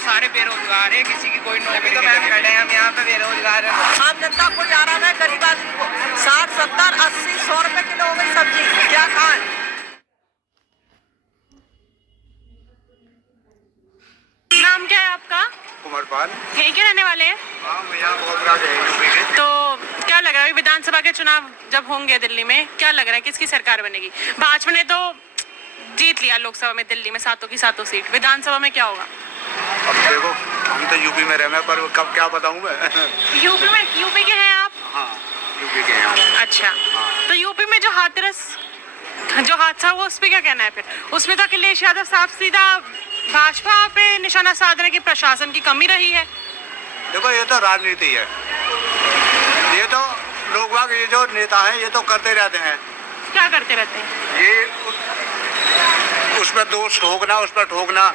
सारे बेरोजगार है, किसी की कोई नौकरी तो मैम खड़े हैं हम यहाँ पे बेरोजगार है। आम जनता को जा रहा है, गरीब आदमी को 60, 70, 80, 100 रुपए किलो हो गई सब्जी, क्या खाएं? नाम क्या है आपका? कुमारपाल। यहीं के रहने वाले हैं? हाँ, मैं यहाँ बहुत बड़ा है। तो क्या लग रहा है विधानसभा के चुनाव जब होंगे दिल्ली में, क्या लग रहा है किसकी सरकार बनेगी? भाजपा ने तो जीत लिया लोकसभा में दिल्ली में 7 की 7 सीट, विधानसभा में क्या होगा? अब देखो, हम तो यूपी में रहे, पर कब क्या बताऊँ मैं। यूपी के हैं आप? हाँ, यूपी के हैं। अच्छा, तो यूपी में जो हादसा हुआ उस पर क्या कहना है फिर? उसमें तो अखिलेश यादव साफ सीधा भाजपा पे निशाना साध रहे कि प्रशासन की कमी रही है। देखो, ये तो राजनीति है, ये तो लोग बाग, ये जो नेता हैं ये तो करते रहते हैं। क्या करते रहते हैं? ये उस पर दोष ठोकना, उस पर ठोकना।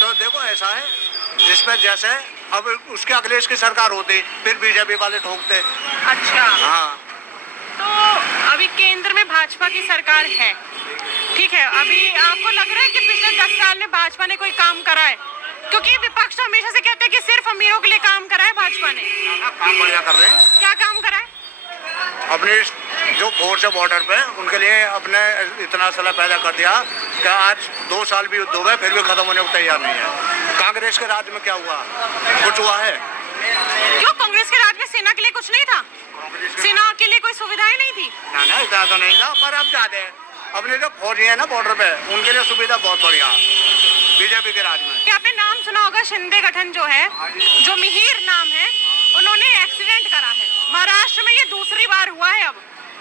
तो देखो, ऐसा है जिसमें जैसे अब उसके अखिलेश की सरकार होती फिर बीजेपी वाले ठोकते। अच्छा, हाँ, तो अभी केंद्र में भाजपा की सरकार है, ठीक है। अभी आपको लग रहा है कि पिछले 10 साल में भाजपा ने कोई काम करा है? क्योंकि विपक्ष तो हमेशा से कहते हैं कि सिर्फ अमीरों के लिए काम करा है भाजपा ने। काम बढ़िया कर रहे हैं। क्या काम करा है? अपने जो फोर्स है बॉर्डर पे, उनके लिए अपने इतना सलाह पैदा कर दिया कि आज 2 साल भी युद्ध हो गए फिर भी खत्म होने को तैयार नहीं है। कांग्रेस के राज में क्या हुआ? कुछ हुआ है? क्यों, कांग्रेस के राज में सेना के लिए कुछ नहीं था? सेना के लिए कोई सुविधाएं नहीं थी? ना, इतना तो नहीं था, पर अब ज्यादा है। अपने जो फौजी है ना बॉर्डर पे, उनके लिए सुविधा बहुत बढ़िया बीजेपी के राज में। क्या आपने नाम सुना होगा शिंदे गठन जो है, जो मिहिर नाम है, उन्होंने एक्सीडेंट करा है महाराष्ट्र में। ये दूसरी बार हुआ है, अब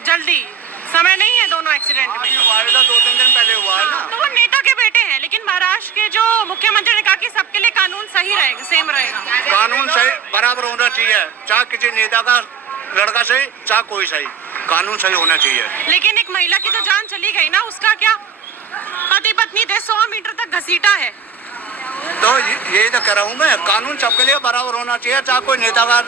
जल्दी समय नहीं है दोनों एक्सीडेंट में। 2-3 दिन पहले हुआ है ना। तो वो नेता के बेटे हैं, लेकिन महाराष्ट्र के जो मुख्यमंत्री ने कहा कि सबके लिए कानून सही रहेगा, सेम रहेगा। कानून सही बराबर होना चाहिए, चाहे किसी नेता का लड़का सही, चाहे कोई सही, कानून सही होना चाहिए। लेकिन एक महिला की तो जान चली गई ना, उसका क्या? पति पत्नी थे, 100 मीटर तक घसीटा है। तो यही तो कह रहा हूँ मैं, कानून सबके लिए बराबर होना चाहिए, चाहे कोई नेता का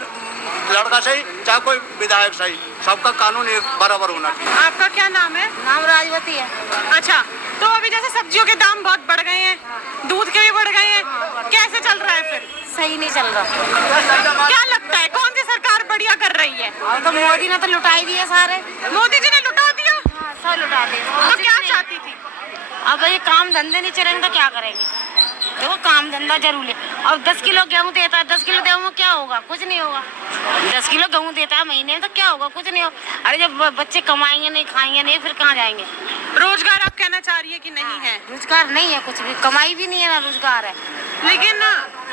लड़का सही, चाहे कोई विधायक सही, सबका कानून एक बराबर होना चाहिए। आपका क्या नाम है? नाम राजवती है। अच्छा, तो अभी जैसे सब्जियों के दाम बहुत बढ़ गए हैं, दूध के भी बढ़ गए हैं, कैसे चल रहा है फिर? सही नहीं चल रहा। क्या लगता है कौन सी सरकार बढ़िया कर रही है? और तो मोदी ने तो लुटाई दिए सारे। मोदी जी ने लुटा दिया? हाँ, सब लुटा दिए। तो क्या चाहती थी? अब ये काम धंधे नहीं चलेंगे तो क्या करेंगे? देखो, काम धंधा जरूर है। और 10 किलो गेहूँ देता है, 10 किलो गेहूँ में क्या होगा? कुछ नहीं होगा। 10 किलो गेहूँ देता है महीने में तो क्या होगा? कुछ नहीं होगा। अरे जब बच्चे कमाएंगे नहीं, खाएंगे नहीं, फिर कहाँ जाएंगे? रोजगार आप कहना चाह रही है कि नहीं है? रोजगार नहीं है, कुछ भी कमाई भी नहीं है, ना रोजगार है। लेकिन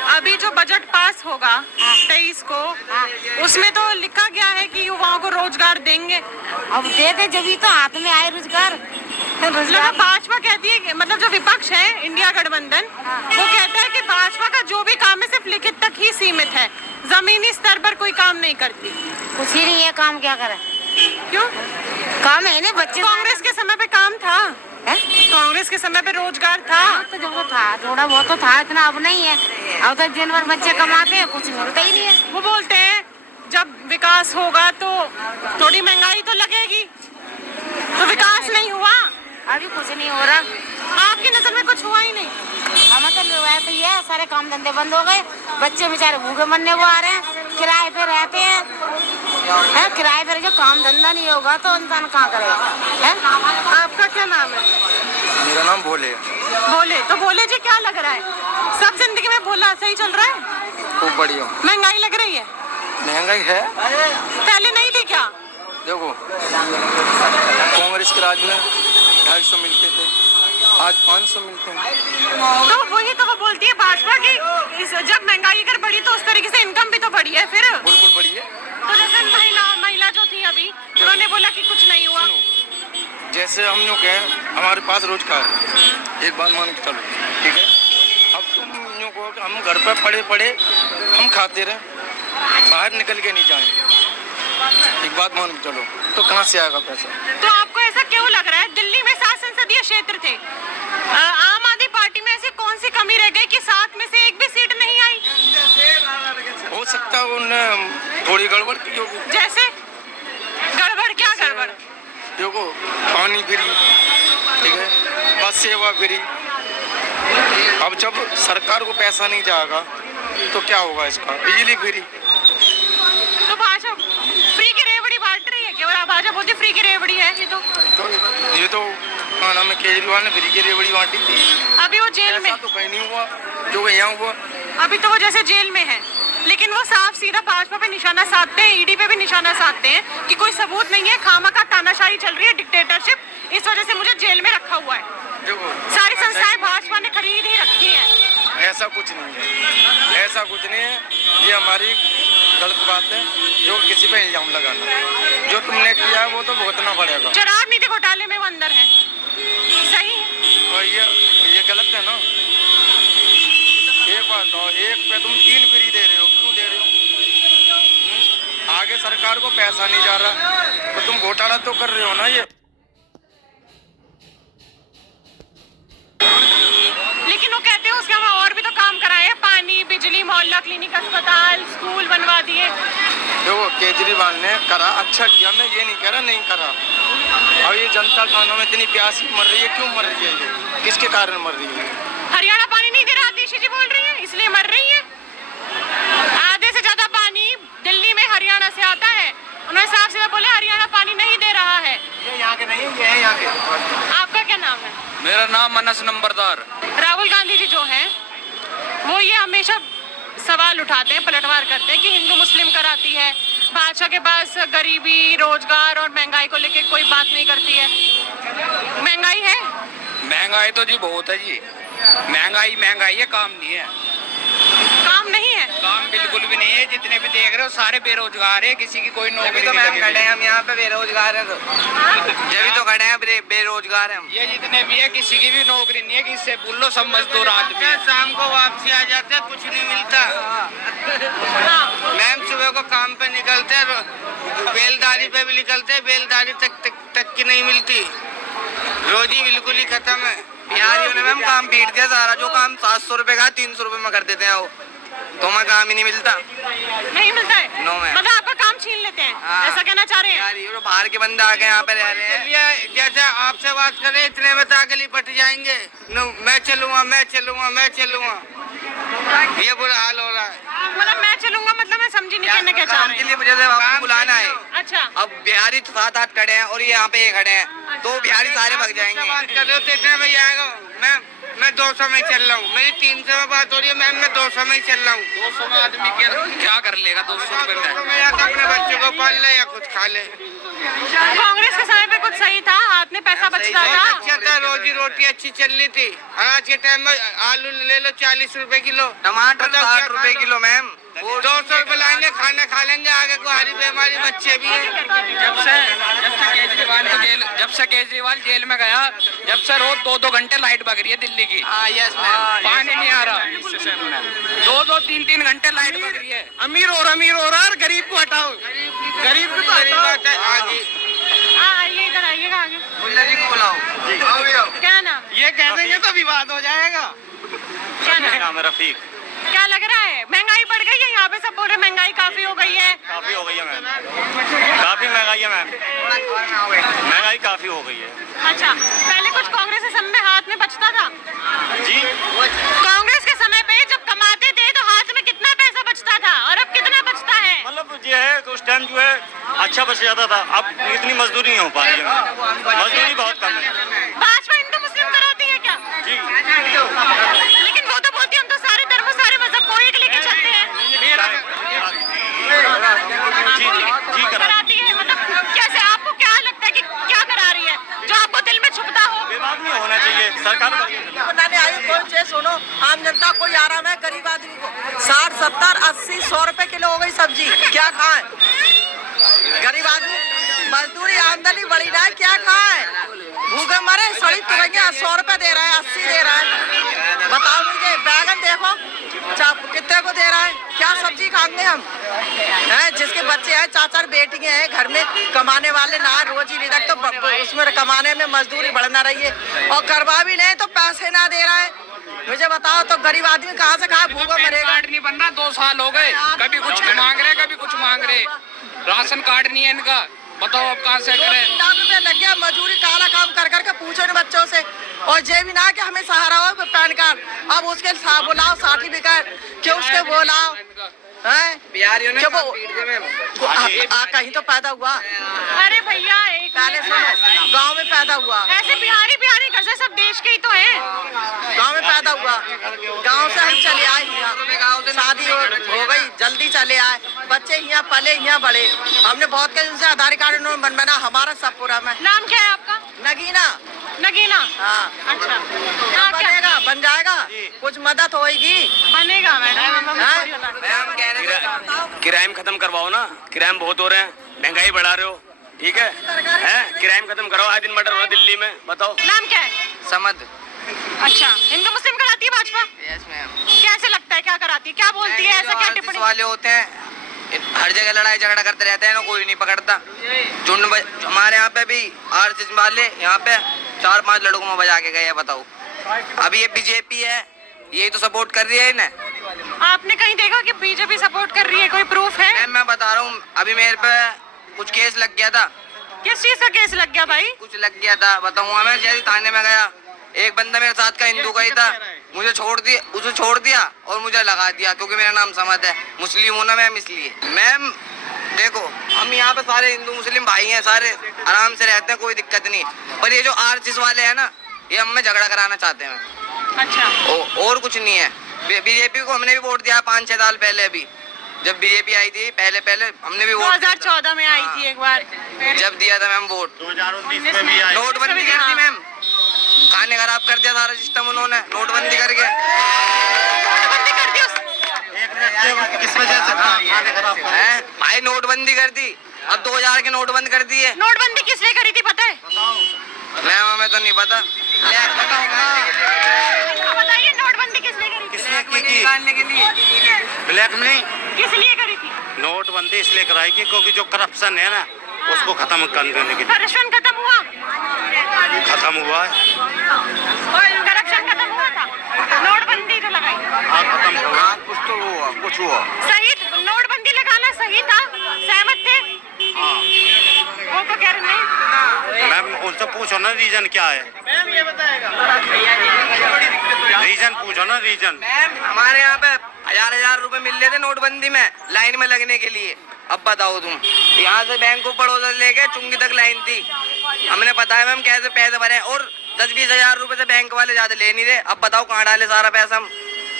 अभी जो बजट पास होगा 23 को, उसमें तो लिखा गया है कि युवाओं को रोजगार देंगे। अब दे दे, जब तो हाथ में आए रोजगार। मतलब भाजपा कहती है, मतलब जो विपक्ष है इंडिया गठबंधन, वो कहता है कि भाजपा का जो भी काम है सिर्फ लिखित तक ही सीमित है, जमीनी स्तर पर कोई काम नहीं करती। कुछ ही नहीं है, काम क्या करे? क्यों? काम है ना, बच्चे। कांग्रेस के समय पे काम था है? कांग्रेस के समय पे रोजगार था। तो जो वो था थोड़ा बहुत तो था, इतना अब नहीं है। अब तो दिन भर बच्चे कमाते हैं, कुछ मिलता ही नहीं है। वो बोलते हैं जब विकास होगा तो थोड़ी महंगाई तो लगेगी, तो विकास नहीं हुआ। अभी कुछ नहीं हो रहा। आपकी नजर में कुछ हुआ ही नहीं? हमें तो ऐसे ही है, सारे काम धंधे बंद हो गए, बच्चे बेचारे भूखे मरने को आ रहे हैं, किराए पे रहते हैं। किराए पे जो काम धंधा नहीं होगा तो इंसान कहाँ करेगा? है? आपका क्या नाम है? मेरा नाम भोले। भोले, तो भोले जी क्या लग रहा है, सब जिंदगी में भोला सही चल रहा है? खूब बढ़िया। महंगाई लग रही है? महंगाई है, पहले नहीं थी क्या? देखो, कांग्रेस के राज में 250 मिलते थे, आज 500 मिलते हैं। तो वही तो वो बोलती है भाजपा की, जब महंगाई अगर बढ़ी तो उस तरीके से इनकम भी तो बढ़ी है फिर। बिल्कुल बढ़ी है। तो जैसे महिला जो थी अभी, उन्होंने बोला कि कुछ नहीं हुआ। जैसे हम लोग हैं, हमारे पास रोजगार है, एक बात मान के चलो, ठीक है। अब तुम यूँ कहो कि हम घर पर पड़े हम खाते रहे, बाहर निकल के नहीं जाएं, एक बात मान के चलो, तो कहाँ से आएगा पैसा? तो आपको ऐसा क्यों लग रहा है? दिल्ली में 7 संसदीय क्षेत्र थे, आम आदमी पार्टी में ऐसी कौन सी कमी रह गई कि 7 में से एक भी सीट नहीं आई? हो सकता है उन्हें थोड़ी गड़बड़ की होगी। जैसे गड़बड़? क्या गड़बड़? देखो, पानी फ्री, ठीक है, बस सेवा फ्री, अब जब सरकार को पैसा नहीं जाएगा तो क्या होगा इसका? बिजली फ्री, तो भाजपा फ्री की रेवड़ी बांट रही है क्या? और भाजपा बोलती फ्री की रेवड़ी है ये तो क्या नाम है, केजरीवाल ने फ्री की रेवड़ी बांटी थी। अभी वो जेल में, ऐसा तो कहीं नहीं हुआ जो यहाँ हुआ। अभी तो वो जैसे जेल में है, लेकिन वो साफ सीधा भाजपा पे निशाना साधते हैं, ईडी पे भी निशाना साधते हैं कि कोई सबूत नहीं है, खामखा तानाशाही चल रही है, डिक्टेटरशिप, इस वजह से मुझे जेल में रखा हुआ है। देखो सारी संस्थाएं भाजपा ने खरीद ही रखी हैं। ऐसा कुछ नहीं है, ऐसा कुछ नहीं है, ये हमारी गलत बात है जो किसी पे इल्जाम लगाना। जो तुमने किया है वो तो भुगतना पड़ेगा। शराब नीति घोटाले में वो अंदर है, सही है। और ये गलत है ना। एक बात तो, एक पे तुम 3 फ्री दे रहे हो, क्यों दे रहे हो? आगे सरकार को पैसा नहीं जा रहा तो तुम घोटाला तो कर रहे हो ना। ये लेकिन वो कहते हैं उसके हम और भी तो काम कराए हैं, पानी, बिजली, मोहल्ला क्लिनिक, अस्पताल, स्कूल बनवा दिए। देखो केजरीवाल ने करा, अच्छा किया, मैं ये नहीं कह रहा नहीं करा। अब ये जनता खानों में इतनी प्यासी मर रही है, क्यों मर रही है? ये किसके कारण मर रही है? हरियाणा पानी नहीं दे रहा, आतिशी जी बोल रही है, इसलिए मर रही है। आधे से ज्यादा पानी दिल्ली में हरियाणा से आता है, उन्होंने साफ सीधा बोले हरियाणा पानी नहीं दे रहा है। ये यहाँ के नहीं है, ये है यहाँ के। आपका क्या नाम है? मेरा नाम मनस नंबरदार। राहुल गांधी जी जो हैं वो ये हमेशा सवाल उठाते हैं, पलटवार करते हैं कि हिंदू मुस्लिम कराती है, भाजपा के पास गरीबी, रोजगार और महंगाई को लेकर कोई बात नहीं करती है। महंगाई है, महंगाई तो जी बहुत है जी, महंगाई है, काम नहीं है। काम नहीं है, काम बिल्कुल भी नहीं है। जितने भी देख रहे हो सारे बेरोजगार है, किसी की कोई नौकरी तो नहीं मैम लगी खड़े हुई। हैं हम यहाँ पे बेरोजगार हैं, तो जब तो खड़े हैं बेरोजगार हैं हम। ये जितने भी है किसी की भी नौकरी नहीं है, किससे बोल लो, सब मजदूर आदमी है। शाम को वापसी आ जाते हैं, कुछ नहीं मिलता। मैम सुबह को काम पे निकलते हैं, बेलदारी पे भी निकलते हैं, बेलदारी तक की नहीं मिलती, रोजी बिल्कुल ही खत्म है। बिहारियों ने मैम काम पीट दिया सारा, जो काम 700 रुपए का 300 रुपए में कर देते हैं वो, तो हमें काम ही नहीं मिलता। नहीं मिलता है। No ma'am. मतलब आपका काम छीन लेते हैं, हाँ। ऐसा कहना चाह रहे हैं? यार ये बाहर के बंदे आके यहाँ पे रह रहे हैं, जैसे आपसे बात करें इतने में तो आगे लिपट जाएंगे, मैं चलूंगा, ये बुरा हाल हो रहा है। मतलब मैं चलूंगा, मतलब मैं समझी नहीं कहना क्या चाह काम रहे के हैं। लिए मुझे आपको बुलाना है। अच्छा, अब बिहारी 7-8 खड़े हैं और ये यहाँ पे खड़े हैं, तो बिहारी सारे भाग जाएंगे। बात कर रहे हो तो इतने में आएगा, मैं 200 में चल रहा हूँ, मेरी 300 में बात हो रही है, मैम मैं 200 में ही चल रहा हूँ। 200 में आदमी क्या कर लेगा 200 रुपए में? या तो अपने बच्चों को पाल ले या कुछ खा ले। कांग्रेस के समय पे कुछ सही था, हाथ में पैसा बचता था। अच्छा था, रोजी रोटी अच्छी चल रही थी। और आज के टाइम में आलू ले लो 40 रुपए किलो, टमाटर 60 रुपए किलो मैम। 200 रुपए लाएंगे, खाना खा लेंगे, आगे को हरी बीमारी बच्चे भी हैं। जब से केजरीवाल जेल में गया, जब से रोज 2-2 घंटे लाइट भाग रही है दिल्ली की। Yes ma'am. पानी नहीं आ रहा, 2-2, 3-3 घंटे लाइट भाग रही है। अमीर हो रहा और गरीब को हटाओ, गरीब को तो हटाओ। आइए इधर, आइएगा आगे। मुल्ला जी को बुलाओ। क्या नाम? ये कह देंगे तो विवाद हो जाएगा। क्या नाम? रफीक। क्या लग रहा है, महंगाई बढ़ गई है? यहाँ पे सब बोल रहे महंगाई काफी हो गई है। काफी हो गई है मैम, काफी महंगाई है मैम, महंगाई काफी हो गई है। अच्छा, पहले कुछ कांग्रेस के समय में हाथ में बचता था जी, कांग्रेस के समय पे जब कमाते थे तो हाथ में कितना पैसा बचता था और अब कितना बचता है? मतलब ये है कि उस टाइम जो है अच्छा बच जाता था, अब इतनी मजदूरी नहीं हो पा रही है, मजदूरी बहुत कम है। भाजपा हिंदू मुस्लिम कराती है क्या? जी, लेकिन वो तो बोलती है हम तो सारे धर्मों सारे मजहब को एक लेके चलते हैं। जी कराती है, मतलब कैसे? आपको क्या लगता है कि क्या करा रही है जो आपको दिल में छुपता हो? विवाद नहीं होना चाहिए, सरकार बनाने आई कोई चीज सुनो, आम जनता कोई आराम है, गरीब आदमी को 60, 70, 80, 100 रुपए किलो हो गई सब्जी, क्या खाएं? गरीब आदमी मजदूरी आमदनी बढ़ी रहा है, क्या खाएं? भूखे मरे, सड़ी तुरंगे 100 रुपए दे रहा है, 80 दे रहा है। बताओ मुझे, बैगन देखो कितने को दे रहा है, क्या सब्जी खाएंगे हम? हैं जिसके बच्चे हैं, 4-4 बेटियां हैं घर में, कमाने वाले ना रोजी नहीं रख, तो उसमें कमाने में मजदूरी बढ़ना रही है, और करवा भी नहीं तो पैसे ना दे रहा है। मुझे बताओ तो गरीब आदमी कहाँ से खाए, भूखा मरेगा। कार्ड नहीं बन रहा, 2 साल हो गए, कभी कुछ मांग रहे, कभी कुछ मांग रहे, राशन कार्ड नहीं है इनका, बताओ अब कहाँ से करें? ₹1 लाख लग गया मजदूरी, काला काम कर करके पूछो न बच्चों से, और ये भी ना कि हमें सहारा हो पैन कार्ड, अब उसके बुलाओ सर्टिफिकेट, क्यों उसके बुलाओ हैं? बिहारियों ने क्यों काम पीट दिया मैम। कहीं तो पैदा हुआ, अरे भैया एक पहले सुनो, गांव में पैदा हुआ, ऐसे बिहारी बिहारी कैसे सब देश के ही तो हैं। गांव में पैदा हुआ, गांव से हम चले आए यहाँ, शादी हो गई, जल्दी चले आए, बच्चे यहाँ पले यहाँ बड़े, हमने बहुत के उनसे आधार कार्ड उन्होंने बनवाना, हमारा सब पूरा में। नाम क्या है आपका? नगीना। नगीना। हाँ अच्छा, हाँ, बनेगा, बन जाएगा, कुछ मदद होएगी, बनेगा मैडम। क्राइम खत्म करवाओ ना, क्राइम बहुत हो रहे हैं, महंगाई बढ़ा रहे हो, ठीक है? क्राइम खत्म कराओ, आए दिन मर्डर हो रहा है दिल्ली में, बताओ। नाम क्या है? समझ। अच्छा, हिंदू मुस्लिम कराती है भाजपा? Yes ma'am. कैसे लगता है, क्या कराती है, क्या बोलती है, ऐसा क्या टिप्पणी? वाले होते हैं, हर जगह लड़ाई झगड़ा करते रहते हैं ना, कोई नहीं पकड़ता। हमारे यहाँ पे भी आरएसएस वाले यहाँ पे 4-5 लड़कों में बजा के गए हैं, बताओ। अभी ये बीजेपी है, यही तो सपोर्ट कर रही है इन्हें। आपने कहीं देखा कि बीजेपी सपोर्ट कर रही है, कोई प्रूफ है? मैम मैं बता रहा हूँ, अभी मेरे पे कुछ केस लग गया था। किस चीज का केस लग गया भाई? कुछ लग गया था, बताऊंगा मैं। जैसे थाने में गया, एक बंदा मेरे साथ का हिंदू का ही था, मुझे उसे छोड़ दिया और मुझे लगा दिया, क्योंकि मेरा नाम समद है, मुस्लिम हूं ना मैम, इसलिए। मैम देखो, हम यहाँ पे सारे हिंदू मुस्लिम भाई हैं, सारे आराम से रहते हैं, कोई दिक्कत नहीं। पर ये जो आरएसएस वाले हैं ना, ये हमें झगड़ा कराना चाहते हैं। अच्छा। और कुछ नहीं है। बीजेपी को हमने भी वोट दिया 5-6 साल पहले, अभी जब बीजेपी आई थी, पहले हमने भी वोट 2014 में आई थी एक बार, जब दिया था मैम वोट। 2019 में भी आई। नोटबंदी कर दी मैम, खाने खराब कर दिया सारा सिस्टम उन्होंने, नोटबंदी करके। किस वजह से खाने खराब हैं भाई, नोटबंदी कर दी, अब 2000 के नोट बंद कर दिए। नोटबंदी किस लिए करी थी पता है? मैम हमें तो नहीं पता। बताइए, नोटबंदी किस लिए करी थी? निकालने के लिए। ब्लैक मनी किस लिए करी थी? नोटबंदी इसलिए कराई कि क्योंकि जो करप्शन है ना, उसको खत्म करने के लिए। करप्शन खत्म हुआ? खत्म हुआ है, करप्शन खत्म हुआ था, नोटबंदी तो लगाई। हाँ खत्म हुआ। कुछ तो हुआ, कुछ हुआ। सही, नोटबंदी लगाना सही था, सहमत थे? वो तो कह रहे नहीं। मैम उनसे पूछो ना रीजन क्या है, मैम ये बताएगा। रीजन पूछो ना, रीजन। मैम हमारे यहाँ पे 1000 रुपए मिल रहे थे नोटबंदी में, लाइन में लगने के लिए। अब बताओ तुम, यहाँ से बैंक को बड़ौदा लेके चुंगी तक लाइन थी। हमने बताया मैम कैसे पैसे भरे, और 10-20 हजार रुपए से बैंक वाले ज्यादा ले नहीं रहे। अब बताओ कहाँ डाले सारा पैसा हम?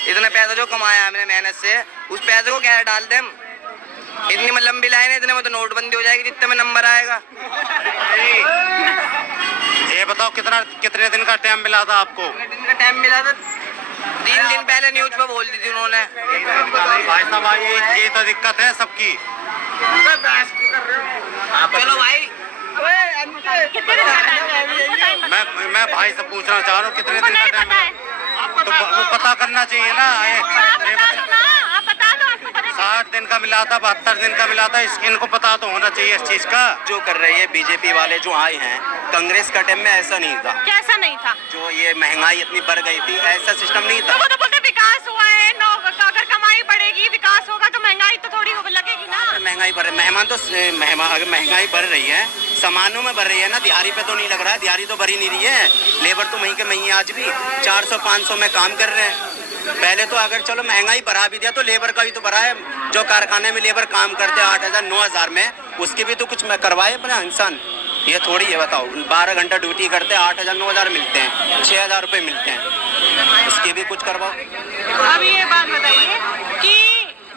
इतना पैसा जो कमाया हमने मेहनत से, उस पैसे को क्या डाल दे हम? इतनी में लंबी लाइन है, इतने में तो नोटबंदी हो जाएगी जितने में नंबर आएगा। ये बताओ कितने दिन का टाइम मिला था आपको? दिन का टाइम मिला था, 3 दिन पहले न्यूज पे बोल दी थी उन्होंने। भाई साहब ये तो दिक्कत है सबकी। चलो भाई, कितने दिन का टाइम? मैं भाई से पूछना चाह रहा हूँ कितने दिन का टाइम है? तो वो पता करना चाहिए ना। आप बता दो ना, आप बता दो, आपको पता 60 दिन का मिला था, 72 दिन का मिला था, इनको पता तो होना चाहिए इस चीज का। जो कर रही है बीजेपी वाले जो आए हैं, कांग्रेस का टाइम में ऐसा नहीं था। कैसा नहीं था? जो ये महंगाई इतनी बढ़ गई थी, ऐसा सिस्टम नहीं तो था। वो तो बोलते विकास हुआ है, अगर कमाई बढ़ेगी, विकास होगा तो महंगाई तो थोड़ी लगेगी ना। महंगाई बढ़ रही, अगर महंगाई बढ़ रही है, सामानों में बढ़ रही है ना, दिहाड़ी पे तो नहीं लग रहा है, दिहाड़ी तो बढ़ी नहीं रही है। लेबर तो वहीं के वहीं आज भी 400-500 में काम कर रहे हैं। पहले तो अगर चलो महंगाई बढ़ा भी दिया तो लेबर का भी तो बढ़ा है। जो कारखाने में लेबर काम करते हैं 8,000-9,000 में, उसके भी तो कुछ करवाए अपना इंसान। ये थोड़ी है, बताओ 12 घंटा ड्यूटी करते हैं, 8,000-9,000 मिलते हैं, 6,000 रुपये मिलते हैं, उसके भी कुछ करवाओ। अब ये बात बताइए कि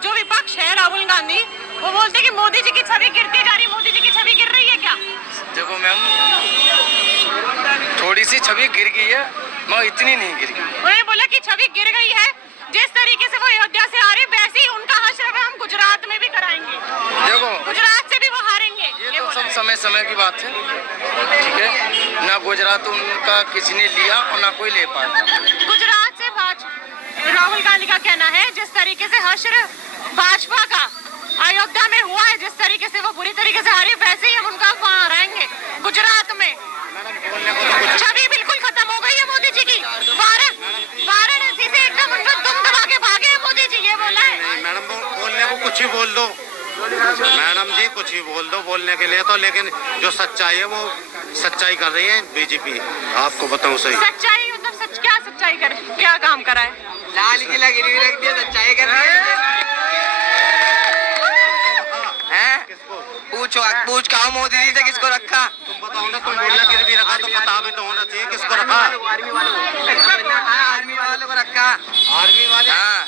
जो विपक्ष है राहुल गांधी, वो बोलते कि मोदी जी की छवि गिरती जा रही, मोदी जी की छवि गिर रही है क्या? देखो मैम, थोड़ी सी छवि गिर गई है, मगर इतनी नहीं गिर गई। उन्होंने बोला कि छवि गिर गई है, जिस तरीके से वो अयोध्या से आ रहे, वैसे ही उनका हश्र हम गुजरात में भी कराएंगे। देखो गुजरात से भी वो हारेंगे, ये तो सब समय की बात है, ठीक है ना। गुजरात उनका किसी ने लिया और ना कोई ले पाया। गुजरात से राहुल गांधी का कहना है, जिस तरीके से हश्र भाजपा का अयोध्या में हुआ है, जिस तरीके से वो बुरी तरीके से हारी, वैसे ही हम उनका वहाँ हराएंगे गुजरात में। छवि बिल्कुल खत्म हो गई है मोदी जी की। वाराणसी से एकदम उनको दुम दबा के भागे हैं मोदी जी, ये बोला है। मैडम बोलने को कुछ ही बोल दो, मैडम जी कुछ ही बोल दो बोलने के लिए तो, लेकिन जो सच्चाई है वो सच्चाई कर रही है बीजेपी। आपको बताऊं सही सच्चाई मतलब सच क्या सच्चाई कर क्या काम करा है? लाल किला गिरवी रख दिया, सच्चाई कर रही है। पूछ खाओ मोदी जी से किसको रखा? तुम बताओ ना, तुम बोलना गिरवी रखा तो पता भी तो होना चाहिए किसको रखा। आर्मी वालों को रखा। आर्मी वाले? हाँ।